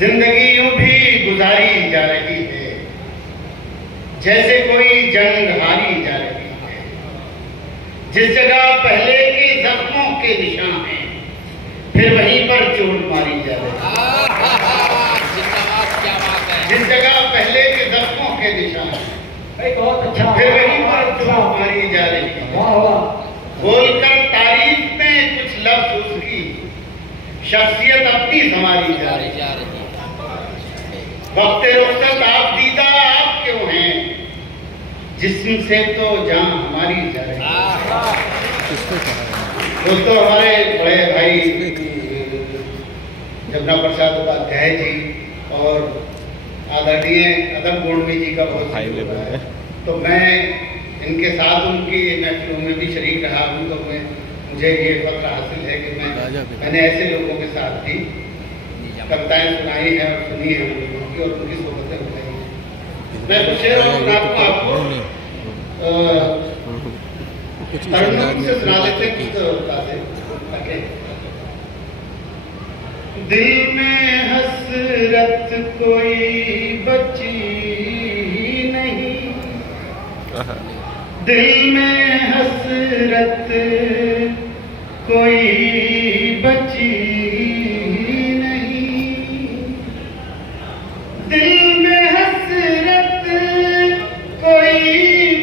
जिंदगी यूं भी गुजारी जा रही है जैसे कोई जंग हारी जा रही है। जिस जगह पहले के जख्मों के निशान हैं फिर वहीं पर चोट मारी जा रही है। जिस जगह पहले के जख्मों के निशान हैं बहुत अच्छा, फिर वहीं पर चोट मारी जा रही है। बोलकर तारीफ में कुछ लफ्ज उसकी शख्सियत अपनी संवारी जा रही है। वक्त रुखसत आप दीदा आप क्यों हैं जिस्म से तो जान हमारी जा रही है। दोस्तों, हमारे बड़े भाई जमुना प्रसाद उपाध्याय जी और आदरणीय अदम गोडवी जी का बहुत सहयोग है। तो मैं इनके साथ उनकी महफिलों में भी शरीक रहा हूँ। तो मुझे ये फख्र हासिल है कि मैंने ऐसे लोगों के साथ भी कविताएं सुनाई है और सुनी है उनकी और उनकी सोबतें बताई हैं। मैं कुछ शेर और सुनाता हूँ आपको, तरुण से सुना देते हैं। दिल में हसरत कोई बची नहीं, दिल में हसरत कोई बची नहीं, दिल में हसरत कोई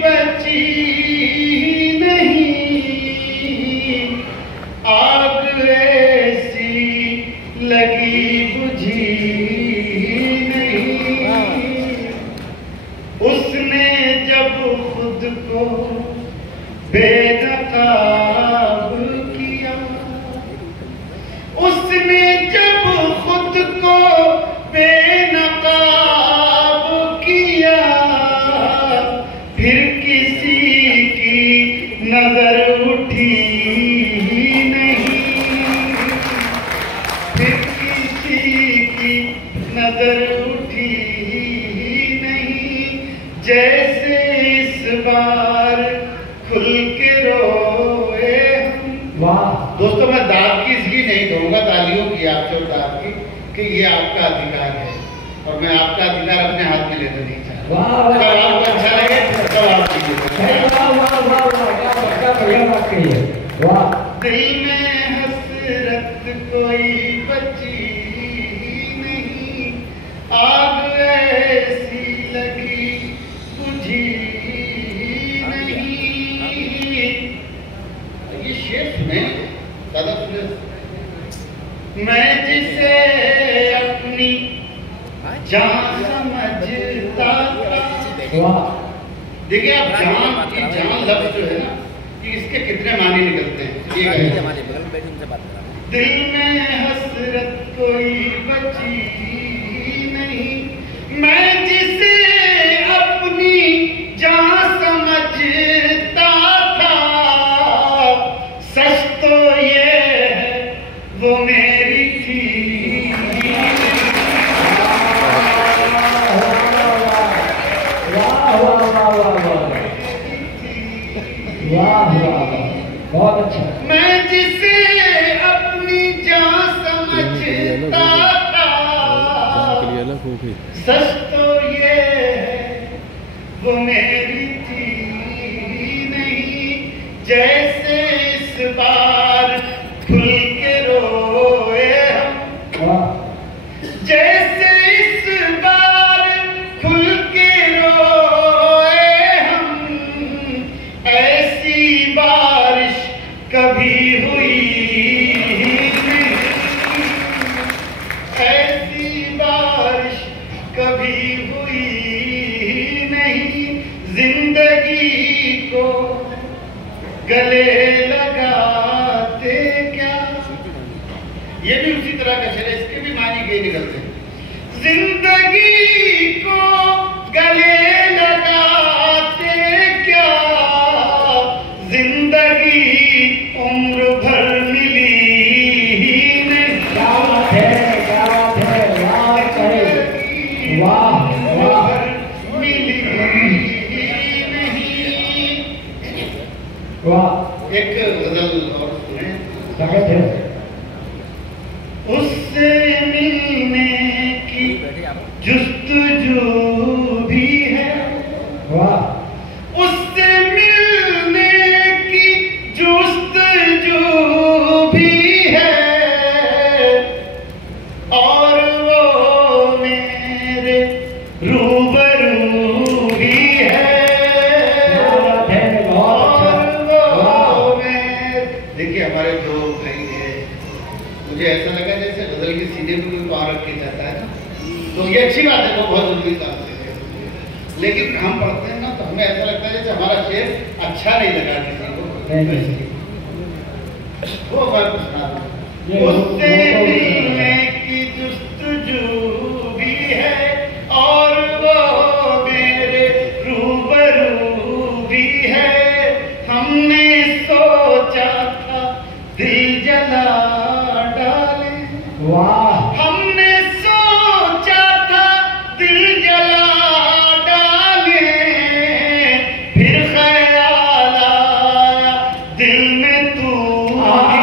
बची नहीं, आग ऐसी लगी बुझी नहीं। उसने जब खुद को बेनकाब किया, उसने जब खुद को बेनकाब किया, फिर किसी की नजर उठी नहीं, फिर किसी की नजर उठी नहीं। जैसे इस बार खुल के रोए हम। वाह दोस्तों, मैं दाद की इसलिए नहीं दूंगा, तालियों की आपसे दाद की, कि ये आपका अधिकार है और मैं आपका अधिकार अपने हाथ में लेना नहीं चाहता। अगर आपको अच्छा लगे तो आप दिल में हसरत कोई बची नहीं, आग ऐसी लगी बुझी नहीं। ये शेर सुने दादा, सुने। मैं जिसे अपनी जान समझता था। देखिए, आप जान की जान लफ्ज जो है ना, कि इसके कितने माने निकलते हैं। दिल में हसरत कोई बची नहीं, मैं जिसे अपनी जान समझता था, सच तो ये है वो मेरी थी। बहुत अच्छा। मैं जिसे अपनी जान समझता था, सच तो ये है वो मेरी थी नहीं। जैसे इस बार खुल के रोए हम, जैसे इस बार खुल के रोए हम, ऐसी बारिश कभी हुई नहीं, ऐसी बारिश कभी हुई नहीं। जिंदगी को गले लगाते क्या, ये भी उसी तरह का शेर है, इसके भी मानी गए निकलते हैं। जिंदगी को गले लगाते क्या, जिंदगी उम्र भर मिली नहीं। क्या बात है, क्या बात है, वाह वाह, मिली नहीं। वाह। एक गजल और सुने। स्वागत है। उससे मिलने जुस्तजू भी है, वाह उससे मिलने की जुस्तजू भी है, और वो मेरे रूबरू भी है, और वो देखिए हमारे दो भाई हैं। मुझे ऐसा लगा जैसे गजल के सीने में कोई पाँव रख के जाता है ना, तो ये अच्छी बात है, वो बहुत जरूरी काम है। लेकिन हम पढ़ते हैं ना तो हमें ऐसा लगता है जैसे हमारा शेर अच्छा नहीं लगा किसी को, वो बात सुना दो। उससे मिलने की जुस्तजू भी है, और वो मेरे रूबरू भी है। हमने सोचा था दिल जला डाले, वाह हमने सोचा था दिल जला डाले, फिर ख्याल आया दिल में तू भी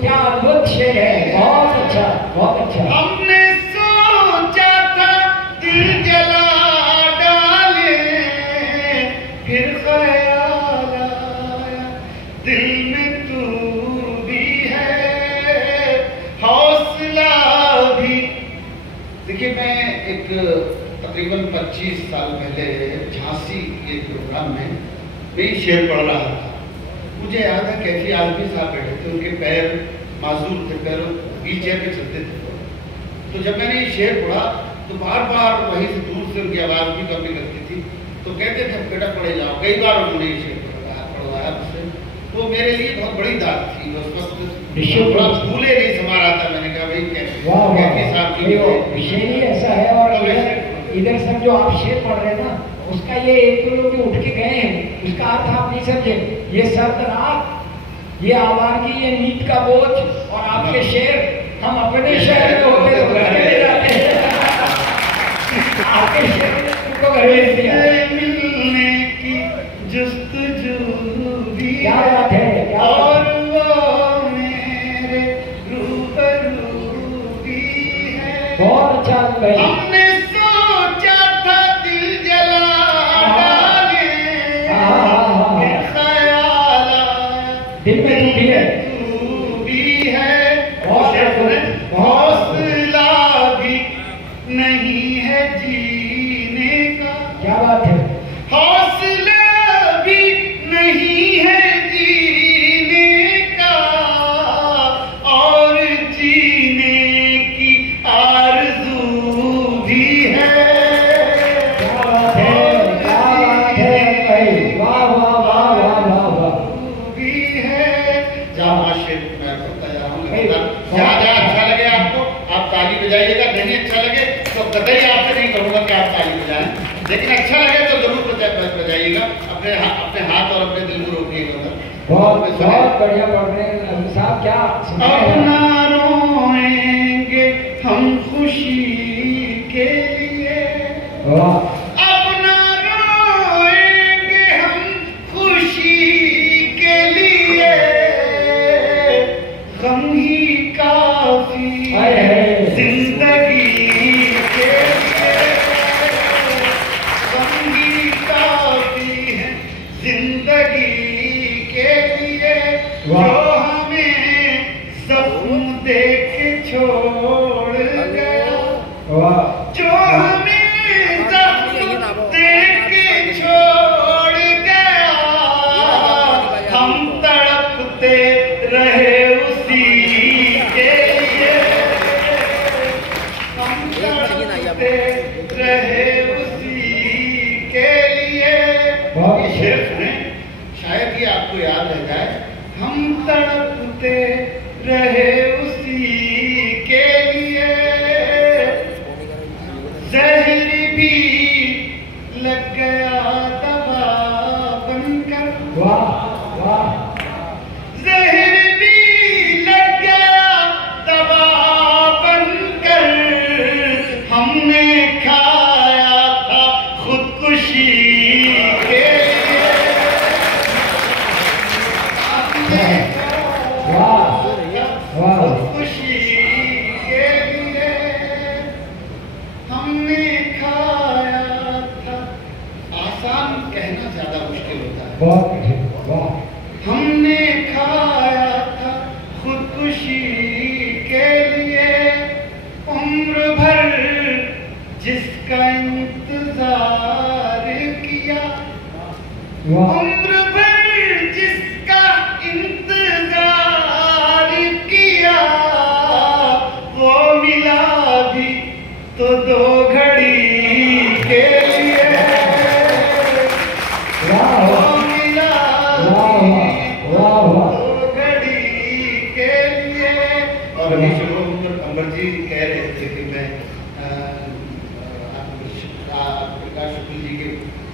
क्या अद्भुत शेर है, बहुत अच्छा बहुत अच्छा। हमने सोचा था दिल जला डाले, फिर ख्याल आया दिल में तू भी है, हौसला भी। देखिए मैं एक तकरीबन 25 साल पहले झांसी के प्रोग्राम में मैं शेर पढ़ रहा था। मुझे याद है कैफी आजमी साहब बैठे थे, उनके पैर माजूर थे, पैरों व्हील चेयर पे चलते थे। तो जब मैंने ये शेर पढ़ा तो बार बार वहीं से दूर से उनकी आवाज़ भी कमी करती थी, तो कहते थे बेटा पढ़े जाओ। कई बार उन्होंने ये शेर पढ़वाया मुझसे, तो मेरे लिए बहुत बड़ी दाद थी। उस वक्त बड़ा फूले नहीं समा रहा था। मैंने कहा भाई कैफी साहब की शेर ही ऐसा है। और इधर सब जो आप शेर पढ़ रहे हैं ना, उसका ये एक दो लोग जो उठ के गए हैं, उसका अर्थ आप नहीं समझे। ये सर्द रात, ये आवारगी, ये नींद का बोझ, और आपके शेर हम अपने शहर में होते हुए घर में जाते हैं। आपके शेर ने तुमको घर में दिया। मिलने की जुस्तजू भी क्या बात है, क्या बात और वो मेरे रूबरू भी है। बहुत अच्छा भाई। हमने सोचा था दिल जला डाले, फिर ख्याल आया दिल में तू भी है, तू भी है, बहुत हौसला भी नहीं है जीने का। क्या बात है। हौसला भी नहीं है जीने का, और जीने की आरज़ू भी है। क्या बात है भाई, वाह वाह वाह वाह वाह वाह। भी है। जहाँ शेर मैं बोलता जा रहा हूँ लगातार, जहाँ जहाँ अच्छा लगे आपको आप ताली बजाइएगा, नहीं अच्छा लगे तो कतई आपसे नहीं कहूँगा कि आप ताली बजाएं, लेकिन अच्छा लगे तो जरूर बजाइएगा। अपने हाथ और अपने दिल को रोकिएगा। बहुत बढ़िया पढ़ रहे हैं अभी साहब, क्या अब ना रोएंगे हम खुशी के लिए, वाह अब ना रोएंगे हम खुशी के लिए, गम ही काफी है जिंदगी के लिए, गम ही काफी है जिंदगी के लिए, जो हमें जख्म देख छोड़ गया, जो हमें जख्म देख छोड़ गया, हम तड़पते रहे उसी के लिए, हम तड़पते रहे उसी के लिए। ये शेर सुने, शायद ये आपको याद रह जाए। हम तड़पते रहे उसी के लिए, जहर भी लग गया दवा बनकर, वाह वाह। जहर भी लग गया दवा बनकर, हमने खाया था खुदकुशी के लिए, हमने बहुत कठिन। वाह। हमने खाया था खुदकुशी के लिए, उम्र भर जिसका इंतजार किया, उम्र भर जिसका इंतजार किया, वो मिला भी तो 2 घड़ी के लिए। वो मिला भी तो 2 घड़ी के लिए। और अभी अम्बर जी कह रहे थे कि मैं प्रकाश शुक्ल जी के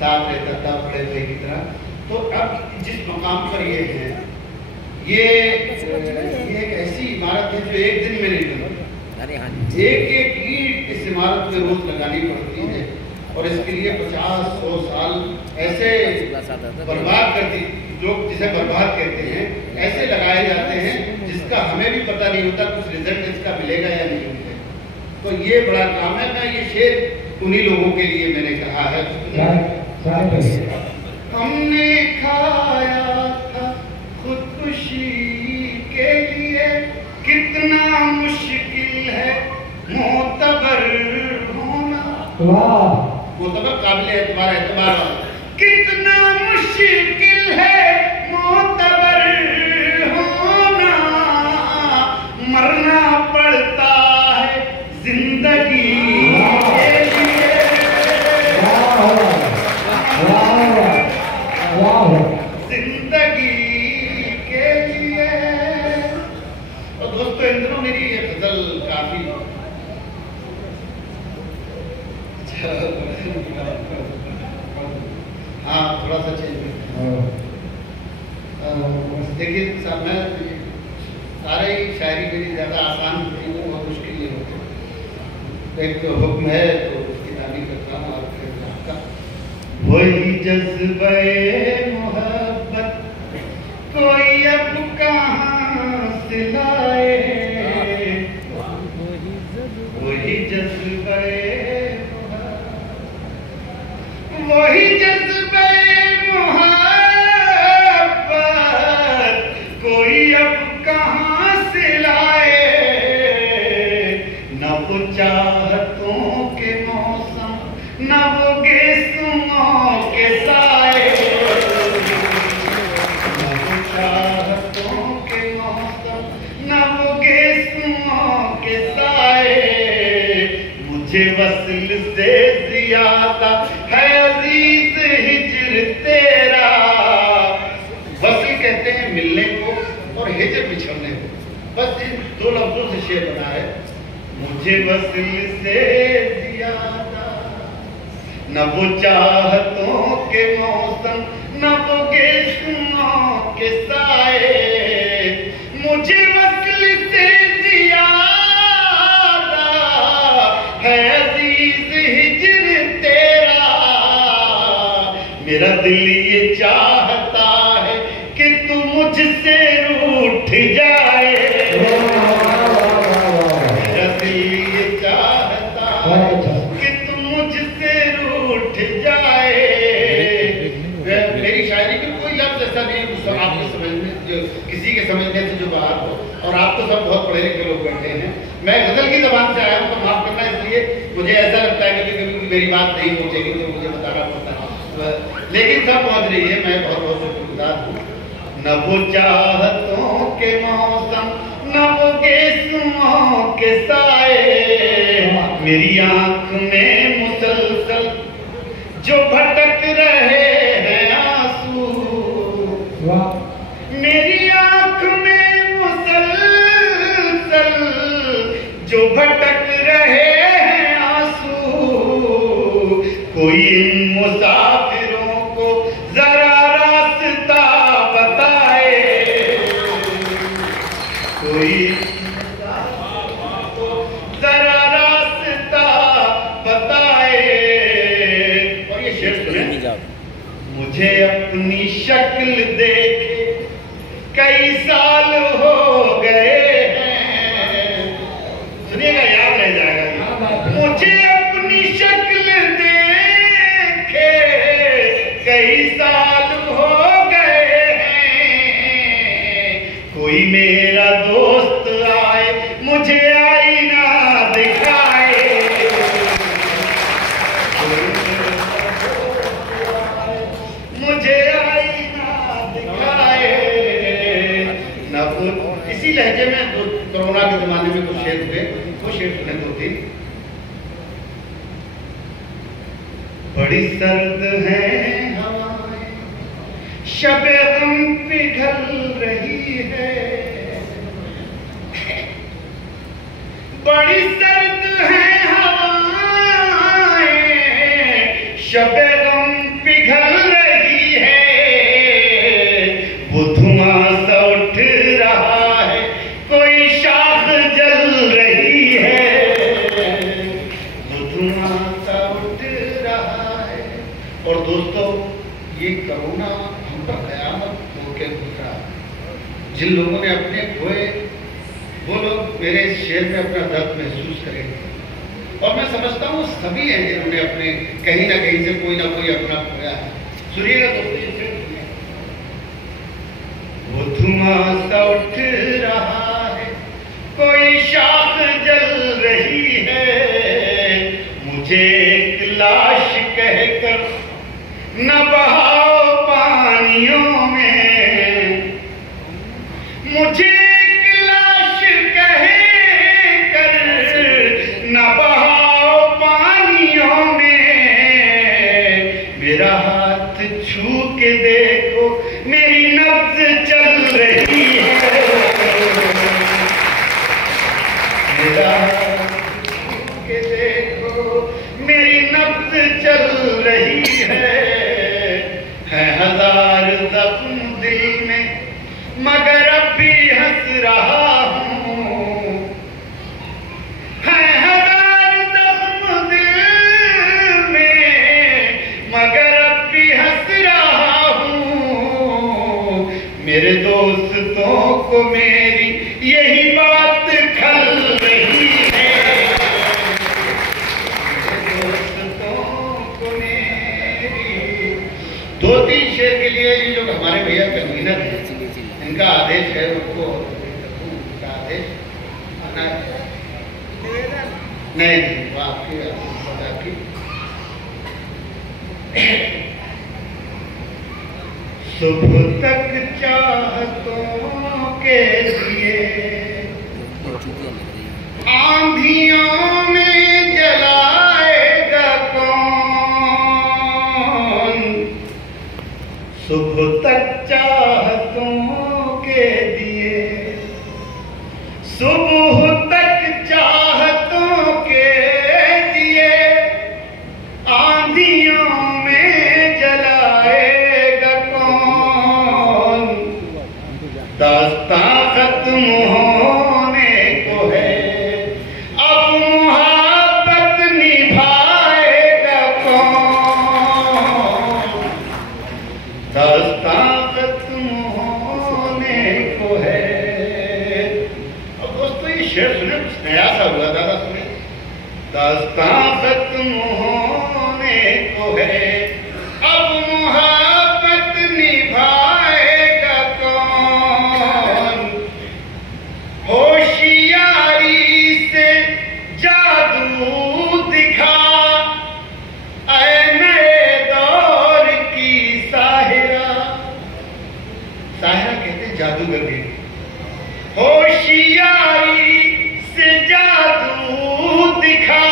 साथ रहता था बड़े भाई की तरह। तो अब जिस मकाम पर ये है, ये एक ऐसी इमारत है जो एक दिन में नहीं बनती। एक एक ईंट इस इमारत में रोज लगानी पड़ती है और इसके लिए 50-100 साल ऐसे बर्बाद कर दी, जो जिसे बर्बाद कहते हैं, ऐसे लगाए जाते हैं जिसका हमें भी पता नहीं होता कुछ रिजल्ट इसका मिलेगा या नहीं मिलेगा। तो ये बड़ा काम है। मैं ये शेर उन्हीं लोगों के लिए मैंने कहा है। हमने खाया था खुदकुशी के लिए, कितना मुश्किल है मोतबर होना। मोतबर काबिल है तुम्हारा एतबार। कितना मुश्किल है मोतबर होना, मरना पड़ता है जिंदगी के लिए। जिंदगी के लिए। और दोस्तों इन दिनों मेरी ये गजल काफी हाँ थोड़ा सा चेंज देखिए साहब, मैं सारे ही शायरी मेरी ज्यादा आसान होती है और मुश्किल नहीं होती। एक तो हुक्म है तो उसकी तारीफ करता हूँ। और फिर आपका वही जज्बे मोहब्बत कोई अब कहाँ से लाए, वही जज्बे मोहब्बत कोई अब कहाँ से लाए, न वो चाहतों के मौसम, न वो गेसुओं के साए, न वो चाहतों के मौसम, न वो गेसुओं के साए, मुझे वस्ल से ज्यादा है अजीज हिज्र तेरा। वस्ल कहते हैं मिलने को और हिज्र बिछड़ने को। बस इन 2 लफ्जों से शेर बना है। मुझे वस्ल से ज्यादा न वो चाहतों के मौसम, न वो गेसुओं के साए, मुझे वस्ल से ज्यादा है अजीज हिज्र तेरा। मेरा दिल ये चाहता है कि तू मुझसे रूठ जाए, मेरा दिल ये चाहता है कि तू मुझसे रूठ जाए। मेरी शायरी में कोई लफ्ज ऐसा नहीं आपके समझने जो किसी के समझने से जो बात हो। और आप तो सब बहुत पढ़े लिखे लोग बैठे हैं, मैं गजल की जबान से आया हूँ तो माफ करना। इसलिए मुझे ऐसा लगता है कि कभी मेरी बात नहीं पहुंचेगी तो मुझे बताना पड़ता है, लेकिन सब पहुंच रही है। मैं बहुत बहुत शुक्रगुजार हूँ। न वो चाहतों के मौसम, न वो गेसुओं के साए, मेरी आंख में मुसलसल जो भटक रहे हैं आंसू, मेरी आंख में मुसलसल जो भटक रहे हैं आंसू, कोई इन मुसाफिरों को जरा रास्ता बताए, कोई जरा रास्ता बताए। और ये शेर सुने। मुझे अपनी शक्ल देखे कई साल हो गए हैं, सुनिएगा याद रह जाएगा। मुझे अपनी शक्ल देखे कई साल हो लहजे में कोरोना के जमाने में कुछ शेर हुए, वो शेर सुने 2-3। बड़ी सर्द है हवाएं, शबे गम पिघल रही है, बड़ी सर्द है हवाएं, शबे गम पिघल रही है, वो धुआं सा उठ रहा है, कोई शाख जल रही है, वो धुआं सा उठ रहा है। और दोस्तों, ये कोरोना हम पर कयामत होके गुजरा। जिन लोगों ने अपने खोए, वो लोग मेरे शेर में अपना दर्द महसूस करेंगे। और मैं समझता हूँ सभी हैं जिन्होंने अपने कहीं ना कहीं से कोई ना कोई अपना खोया है। सुनिएगा दोस्तों, वो धुआं सा उठ रहा है, कोई शाख जल रही है, मुझे एक लाश कहकर न बहाओ पानियों में, मुझे एक लाश कहकर न बहाओ पानियों में, मेरा हाथ छू के देखो मेरी नब्ज चल रही है, मेरा हाथ छू के देखो मेरी नब्ज चल रही है हजार जख्म दिल में मगर अब भी हंस रहा हूँ, है हजार जख्म दिल में मगर अब भी हंस रहा हूँ, मेरे दोस्तों को मेरी यही बात खल रही है, मेरे दोस्तों को मेरी। 2-3 शेर के लिए ये लोग हमारे भैया कन्वीनर हैं, इनका आदेश है, उनको उनका आदेश नहीं, वो आपकी सुबह तक चाहतों के लिए आंधियों में जलाएगा कौन, सुबह तक चाहतों के दिए, सुबह तक चाहतों के दिए आंधियों में जलाएगा कौन, दास्तां खत्म होने को है, अब मोहब्बत निभाएगा कौन, दास्तां खत्म होने को है। अब दोस्तों, ये शेर सुने, कुछ नया सा हुआ, दादा सुने, दास्तां खत्म होने को है, अब मोहब्बत निभाएगा कौन, होशियारी से जादू दिखा ऐ नए दौर की साहिरा, साहिरा कहते जादूगर भी, होशियारी से जादू दिखा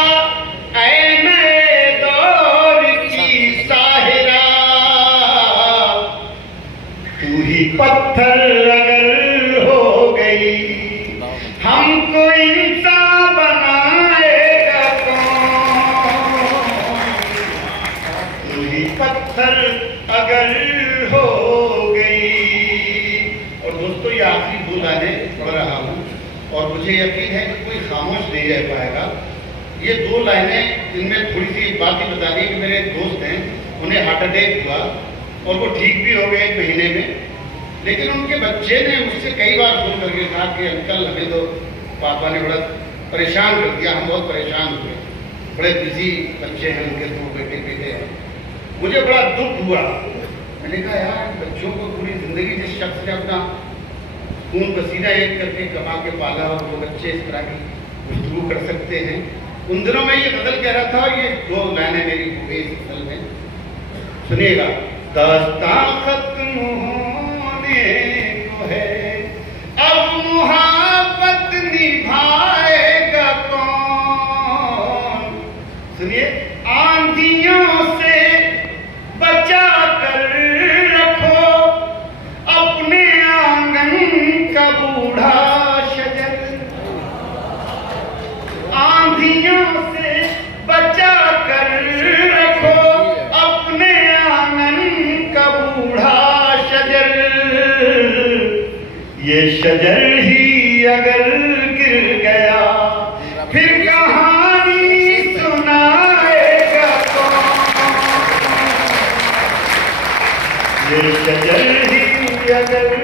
ऐ नए दौर की साहिरा, तू ही पत्थर अगर हो गई हमको इंसान बनाएगा कौन, तू ही पत्थर अगर हो गई। और दोस्तों, ये आखिरी 2 लाइनें पढ़ रहा हूँ और मुझे यकीन है कि कोई खामोश नहीं रह पाएगा। ये 2 लाइनें, इनमें थोड़ी सी बात ही बता दी कि मेरे एक दोस्त हैं, उन्हें हार्ट अटैक हुआ और वो ठीक भी हो गए 1 महीने में, लेकिन उनके बच्चे ने मुझसे कई बार फोन करके कहा कि अंकल, हमें तो पापा ने बड़ा परेशान कर दिया, हम बहुत परेशान हुए, बड़े बिजी बच्चे हैं उनके, 2 बेटे हैं। मुझे बड़ा दुख हुआ। मैंने कहा यार, बच्चों को पूरी जिंदगी जिस शख्स ने अपना खून पसीना एक करके कमा के पाला और वो बच्चे इस तरह की गुफ्तगू कर सकते हैं। उन दिनों में ये गजल कह रहा था, ये 2 लाइनें मेरी हो गई इस गजल में, सुनिएगा। दास्तां खत्म होने को है, अब ये शजर ही अगर गिर गया फिर कहानी सुनाएगा कौन? ये शजर ही अगर